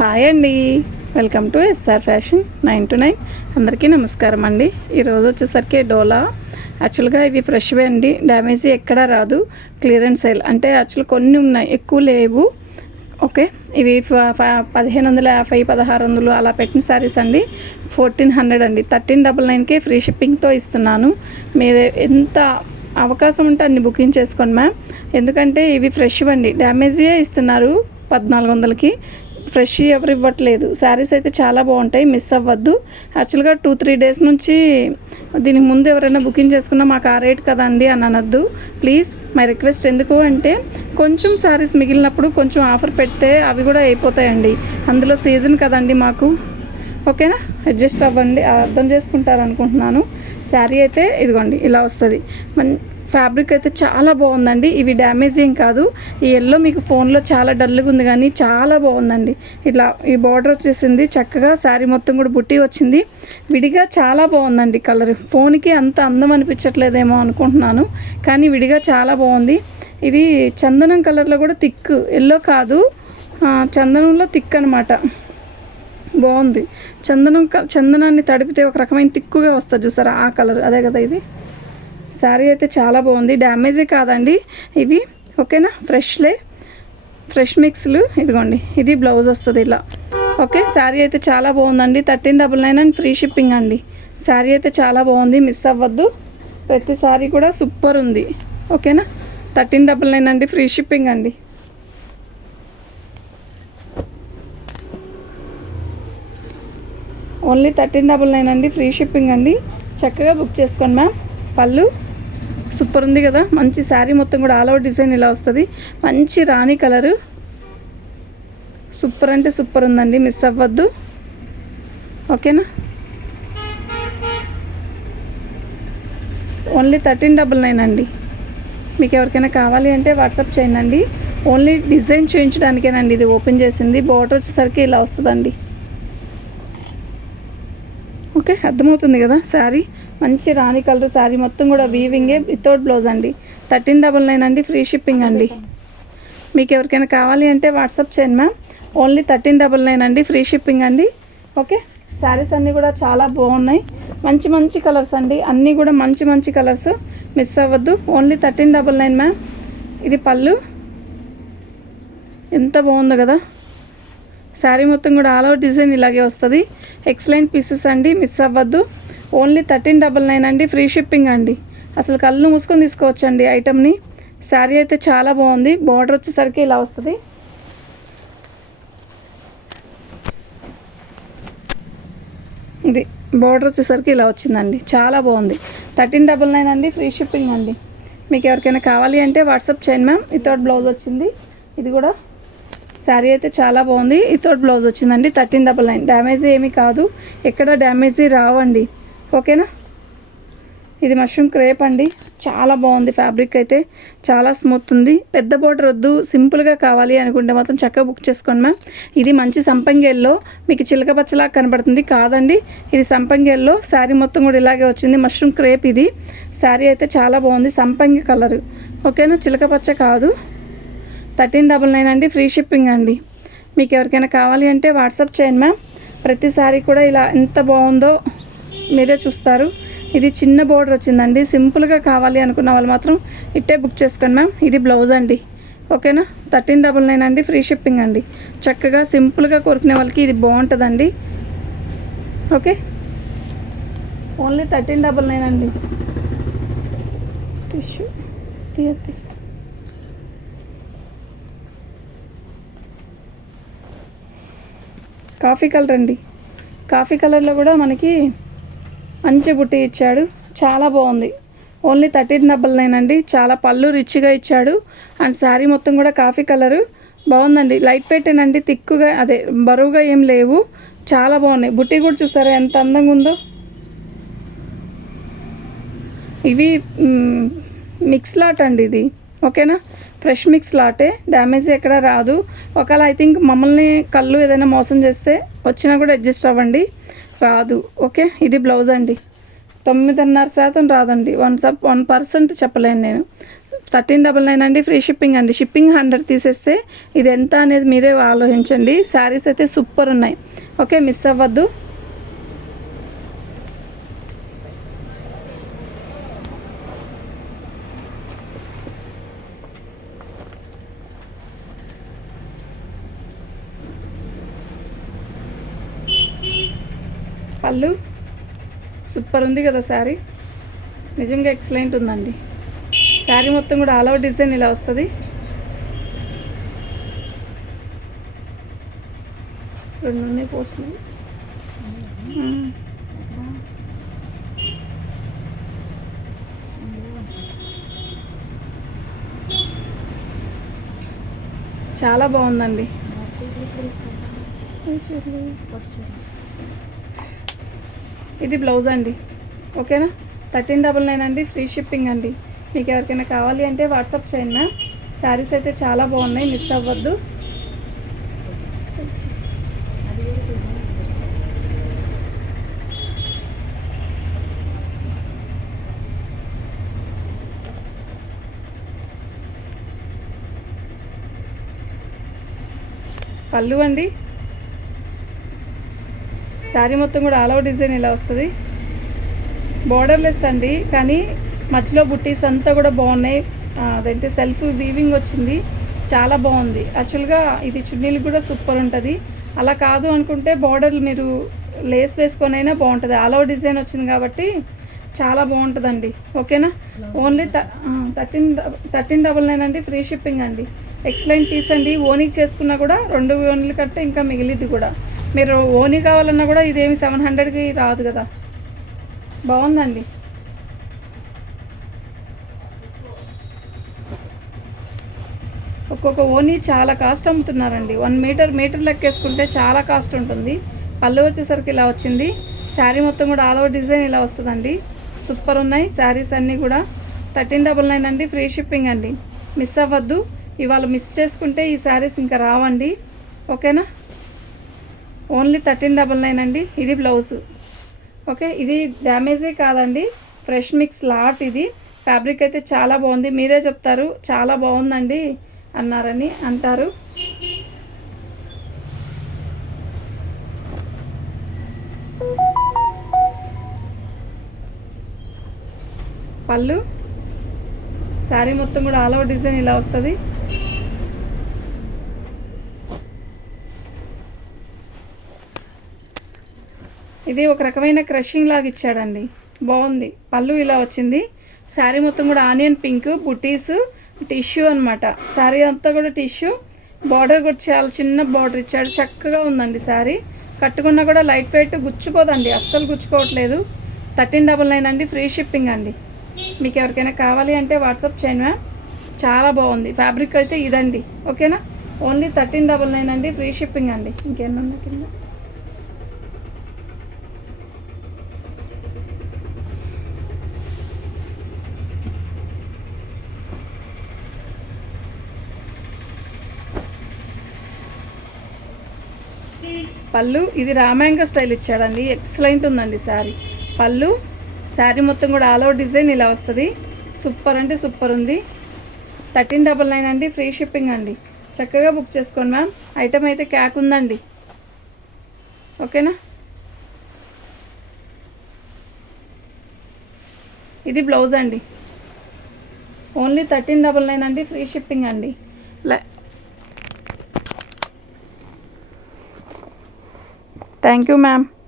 Hi అండి. Welcome to SR fashion nine two nine. అందరికీ నమస్కారం అండి. ఈరోజు వచ్చేసరికి డోలా. యాక్చువల్గా ఇవి ఫ్రెష్వే అండి. డ్యామేజ్ ఎక్కడా రాదు. క్లియరెన్స్ సేల్ అంటే యాక్చువల్ కొన్ని ఉన్నాయి. ఎక్కువ లేవు. ఓకే. ఇవి ఫ- పదిహేను వందల యాభై పదహారు వందలు అలా పెట్టిన శారీస్ అండి. ఫోర్టీన్ హండ్రెడ్ అండి. థర్టీన్ డబల్ నైన్కే ఫ్రీ షిప్పింగ్తో ఇస్తున్నాను. మీరు ఎంత అవకాశం ఉంటే అన్ని బుకింగ్ చేసుకోండి మ్యామ్. ఎందుకంటే ఇవి ఫ్రెష్ అండి. డ్యామేజే ఇస్తున్నారు పద్నాలుగు వందలకి. ఫ్రెష్ ఎవరు ఇవ్వట్లేదు. శారీస్ అయితే చాలా బాగుంటాయి. మిస్ అవ్వద్దు. యాక్చువల్గా టూ త్రీ డేస్ నుంచి దీనికి ముందు ఎవరైనా బుకింగ్ చేసుకున్నా మాకు ఆ రేట్ కదండి అని అనొద్దు. ప్లీజ్ మై రిక్వెస్ట్ ఎందుకు అంటే కొంచెం శారీస్ మిగిలినప్పుడు కొంచెం ఆఫర్ పెడితే అవి కూడా అయిపోతాయండి. అందులో సీజన్ కదండి మాకు. ఓకేనా అడ్జస్ట్ అవ్వండి. అర్థం చేసుకుంటారు అనుకుంటున్నాను శారీ అయితే ఇదిగోండి ఇలా వస్తుంది. మన్ ఫ్యాబ్రిక్ అయితే చాలా బాగుందండి. ఇవి డ్యామేజ్ ఏం కాదు. ఈ ఎల్లో మీకు ఫోన్లో చాలా డల్గా ఉంది కానీ చాలా బాగుందండి. ఇట్లా ఈ బార్డర్ వచ్చేసింది. చక్కగా శారీ మొత్తం కూడా బుట్టి వచ్చింది. విడిగా చాలా బాగుందండి కలర్ ఫోన్కి అంత అందం అనిపించట్లేదేమో అనుకుంటున్నాను. కానీ విడిగా చాలా బాగుంది. ఇది చందనం కలర్లో కూడా థిక్ ఎల్లో కాదు. చందనంలో థిక్ అనమాట బాగుంది. చందనం చందనాన్ని తడిపితే ఒక రకమైన తిక్కుగా వస్తుంది చూసారా? ఆ కలర్ అదే కదా ఇది? శారీ అయితే చాలా బాగుంది. డ్యామేజే కాదండి. ఇవి ఓకేనా? ఫ్రెష్లే. ఫ్రెష్ మిక్స్లు. ఇదిగోండి ఇది బ్లౌజ్ వస్తుంది ఇలా. ఓకే శారీ అయితే చాలా బాగుందండి. Thirteen double nine and free shipping అండి. శారీ అయితే చాలా బాగుంది. మిస్ అవ్వద్దు. ప్రతి శారీ కూడా సూపర్ ఉంది. ఓకేనా? థర్టీన్ డబుల్ నైన్ అండి ఫ్రీ షిప్పింగ్ అండి. ఓన్లీ థర్టీన్ డబుల్ నైన్ అండి ఫ్రీ షిప్పింగ్ అండి. చక్కగా బుక్ చేసుకోండి మ్యామ్. పళ్ళు. సూపర్ ఉంది కదా. మంచి శారీ మొత్తం కూడా ఆల్ ఓవర్ డిజైన్ ఇలా వస్తుంది. మంచి రాణి కలరు. సూపర్ అంటే సూపర్ ఉందండి. మిస్ అవ్వద్దు. ఓకేనా ఓన్లీ థర్టీన్ డబల్ నైన్ అండి. మీకు ఎవరికైనా కావాలి అంటే వాట్సాప్ చేయండి. ఓన్లీ డిజైన్ చేయించడానికేనండి ఇది ఓపెన్ చేసింది. బార్డర్ వచ్చేసరికి ఇలా వస్తుందండి. ఓకే అర్థమవుతుంది కదా శారీ. మంచి రాణి కలర్ శారీ మొత్తం కూడా వీవింగే వితౌట్ బ్లౌజ్ అండి. థర్టీన్ డబల్ నైన్ అండి ఫ్రీ షిప్పింగ్ అండి. మీకు ఎవరికైనా కావాలి అంటే వాట్సాప్ చేయండి ma'am only thirteen double nine అండి ఫ్రీ షిప్పింగ్ అండి. ఓకే శారీస్ అన్నీ కూడా చాలా బాగున్నాయి. మంచి మంచి కలర్స్ అండి. అన్నీ కూడా మంచి మంచి కలర్స్ మిస్ అవ్వద్దు. Only thirteen double nine ma'am ఇది పళ్ళు. ఎంత బాగుందో కదా. శారీ మొత్తం కూడా ఆల్ ఓవర్ డిజైన్ ఇలాగే వస్తుంది. ఎక్సలెంట్ పీసెస్ అండి. మిస్ అవ్వద్దు. ఓన్లీ థర్టీన్ డబల్ నైన్ అండి ఫ్రీ షిప్పింగ్ అండి. అసలు కళ్ళు మూసుకొని తీసుకోవచ్చండి ఐటమ్ని. శారీ అయితే చాలా బాగుంది. బార్డర్ వచ్చేసరికి ఇలా వస్తుంది. ఇది బార్డర్ వచ్చేసరికి ఇలా వచ్చిందండి. చాలా బాగుంది. థర్టీన్ డబల్ నైన్ అండి ఫ్రీ షిప్పింగ్ అండి. మీకు ఎవరికైనా కావాలి అంటే వాట్సాప్ చేయండి మ్యామ్. వితౌట్ బ్లౌజ్ వచ్చింది. ఇది కూడా శారీ అయితే చాలా బాగుంది. వితౌట్ బ్లౌజ్ వచ్చిందండి థర్టీన్ డబల్ నైన్. డ్యామేజ్ ఏమీ కాదు. ఎక్కడ డ్యామేజ్ రావండి. ఓకేనా? ఇది మష్రూమ్ క్రేప్ అండి. చాలా బాగుంది ఫ్యాబ్రిక్ అయితే. చాలా స్మూత్ ఉంది. పెద్ద బోర్డర్ వద్దు సింపుల్గా కావాలి అనుకుంటే మాత్రం చక్కగా బుక్ చేసుకోండి మ్యామ్ ఇది మంచి సంపంగేల్లో మీకు చిలక పచ్చలా కనబడుతుంది కాదండి. ఇది సంపంగేల్లో శారీ మొత్తం కూడా ఇలాగే వచ్చింది. మష్రూమ్ క్రేప్ ఇది. శారీ అయితే చాలా బాగుంది. సంపంగి కలర్ ఓకేనా? చిలక పచ్చ కాదు. థర్టీన్ డబల్ నైన్ అండి. ఫ్రీ షిప్పింగ్ అండి. మీకు ఎవరికైనా కావాలి అంటే వాట్సాప్ చేయండి మ్యామ్ ప్రతిసారీ కూడా ఇలా ఎంత బాగుందో మీరే చూస్తారు. ఇది చిన్న బోర్డర్ వచ్చిందండి. సింపుల్గా కావాలి అనుకున్న వాళ్ళు మాత్రం ఇట్టే బుక్ చేసుకోండి మ్యామ్. ఇది బ్లౌజ్ అండి. ఓకేనా? థర్టీన్ డబల్ నైన్ అండి. ఫ్రీ షిప్పింగ్ అండి. చక్కగా సింపుల్గా కోరుకునే వాళ్ళకి ఇది బాగుంటుందండి. Okay? Only thirteen double nine అండి. టిష్యూ కాఫీ కలర్ అండి. కాఫీ కలర్లో కూడా మనకి మంచి బుట్టి ఇచ్చాడు. చాలా బాగుంది. ఓన్లీ థర్టీన్ డబల్ నైన్ అండి. చాలా పళ్ళు రిచ్గా ఇచ్చాడు. అండ్ శారీ మొత్తం కూడా కాఫీ కలరు. బాగుందండి. లైట్ పెట్టానండి. తిక్కుగా అదే బరువుగా ఏం లేవు. చాలా బాగున్నాయి బుట్టి కూడా చూసారా? ఎంత అందంగా ఉందో. ఇవి మిక్స్ లాట్ అండి ఇది. ఓకేనా? ఫ్రెష్ మిక్స్ లాటే డ్యామేజ్ ఎక్కడ రాదు. ఒకవేళ ఐ థింక్ మమ్మల్ని కళ్ళు ఏదైనా మోసం చేస్తే వచ్చినా కూడా అడ్జస్ట్ అవ్వండి. రాదు ఓకే? ఇది బ్లౌజ్ అండి. తొమ్మిదిన్నర శాతం రాదండి. వన్ సబ్ వన్ పర్సెంట్ చెప్పలేను నేను. థర్టీన్ డబల్ నైన్ అండి ఫ్రీ షిప్పింగ్ అండి. షిప్పింగ్ హండ్రెడ్ తీసేస్తే ఇది ఎంత అనేది మీరే ఆలోచించండి. శారీస్ అయితే సూపర్ ఉన్నాయి. ఓకే మిస్ అవ్వద్దు. పళ్ళు సూపర్ ఉంది కదా శారీ. నిజంగా ఎక్సలెంట్ ఉందండి. శారీ మొత్తం కూడా ఆల్ ఓవర్ డిజైన్ ఇలా వస్తుంది. రెండు ఉన్నాయి పోస్టులు. చాలా బాగుందండి. ఇది బ్లౌజ్ అండి. ఓకేనా? థర్టీన్ డబల్ నైన్ అండి. ఫ్రీ షిప్పింగ్ అండి. మీకు ఎవరికైనా కావాలి అంటే వాట్సాప్ చేయండి మ్యామ్. శారీస్ అయితే చాలా బాగున్నాయి. మిస్ అవ్వద్దు. పళ్ళు అండి. శారీ మొత్తం కూడా ఆల్ ఓవర్ డిజైన్ ఇలా వస్తుంది. బోర్డర్లెస్ అండి కానీ మధ్యలో బుట్టీస్ అంతా కూడా బాగున్నాయి. అదంటే అదేంటి సెల్ఫ్ వీవింగ్ వచ్చింది. చాలా బాగుంది. యాక్చువల్గా ఇది చున్నీలు కూడా సూపర్ ఉంటుంది. అలా కాదు అనుకుంటే బోర్డర్ మీరు లేస్ వేసుకొని అయినా బాగుంటుంది. ఆల్ ఓవర్ డిజైన్ వచ్చింది కాబట్టి చాలా బాగుంటుందండి. ఓకేనా? Only thirteen thirteen double nine అండి ఫ్రీ షిప్పింగ్ అండి. ఎక్స్లైన్ తీసండి అండి ఓనీకి చేసుకున్నా కూడా రెండు ఓన్లు కంటే ఇంకా మిగిలిద్ది కూడా. మీరు ఓనీ కావాలన్నా కూడా ఇదేమి సెవెన్ హండ్రెడ్కి రాదు కదా. బాగుందండి. ఒక్కొక్క ఓనీ చాలా కాస్ట్ అమ్ముతున్నారండి. వన్ మీటర్ మీటర్ లెక్కేసుకుంటే చాలా కాస్ట్ ఉంటుంది. పళ్ళు వచ్చేసరికి ఇలా వచ్చింది. శారీ మొత్తం కూడా ఆల్ ఓవర్ డిజైన్ ఇలా వస్తుందండి. సూపర్ ఉన్నాయి. శారీస్ అన్నీ కూడా థర్టీన్ డబల్ నైన్ అండి. ఫ్రీ షిప్పింగ్ అండి. మిస్ అవ్వద్దు. ఇవాళ మిస్ చేసుకుంటే ఈ శారీస్ ఇంకా రావండి. ఓకేనా? ఓన్లీ థర్టీన్ డబల్ నైన్ అండి. ఇది బ్లౌజ్. ఓకే ఇది డ్యామేజే కాదండి. ఫ్రెష్ మిక్స్ లాట్ ఇది. ఫ్యాబ్రిక్ అయితే చాలా బాగుంది. మీరే చెప్తారు చాలా బాగుందండి అన్నారని అంటారు. పళ్ళు. శారీ మొత్తం కూడా ఆల్ ఓవర్ డిజైన్ ఇలా వస్తుంది. ఇది ఒక రకమైన క్రషింగ్ లాగా ఇచ్చాడండి. బాగుంది. పళ్ళు ఇలా వచ్చింది. శారీ మొత్తం కూడా ఆనియన్ పింక్ బుటీస్ టిష్యూ అనమాట శారీ అంతా కూడా టిష్యూ. బార్డర్ కూడా చాలా చిన్న బార్డర్ ఇచ్చాడు. చక్కగా ఉందండి శారీ. కట్టుకున్నా కూడా లైట్ వెయిట్ గుచ్చుకోదండి. అస్సలు గుచ్చుకోవట్లేదు. థర్టీన్ డబల్ నైన్ అండి. ఫ్రీ షిప్పింగ్ అండి. మీకు ఎవరికైనా కావాలి అంటే వాట్సాప్ చేయండి మ్యామ్. చాలా బాగుంది. ఫ్యాబ్రిక్ అయితే ఇదండి. ఓకేనా? ఓన్లీ థర్టీన్ డబల్ నైన్ అండి. ఫ్రీ షిప్పింగ్ అండి. ఇంకేమన్నా కింద? పళ్ళు ఇది రామాయంగ స్టైల్ ఇచ్చాడండి. ఎక్సలెంట్ ఉందండి శారీ. పళ్ళు శారీ మొత్తం కూడా ఆల్ ఓవర్ డిజైన్ ఇలా వస్తుంది. సూపర్ అంటే సూపర్ ఉంది. థర్టీన్ డబల్ నైన్ అండి ఫ్రీ షిప్పింగ్ అండి. చక్కగా బుక్ చేసుకోండి మ్యామ్ ఐటమ్ అయితే క్యాక్ ఉందండి. ఓకేనా ఇది బ్లౌజ్ అండి. ఓన్లీ థర్టీన్ డబల్ నైన్ అండి ఫ్రీ షిప్పింగ్ అండి. Thank you, ma'am.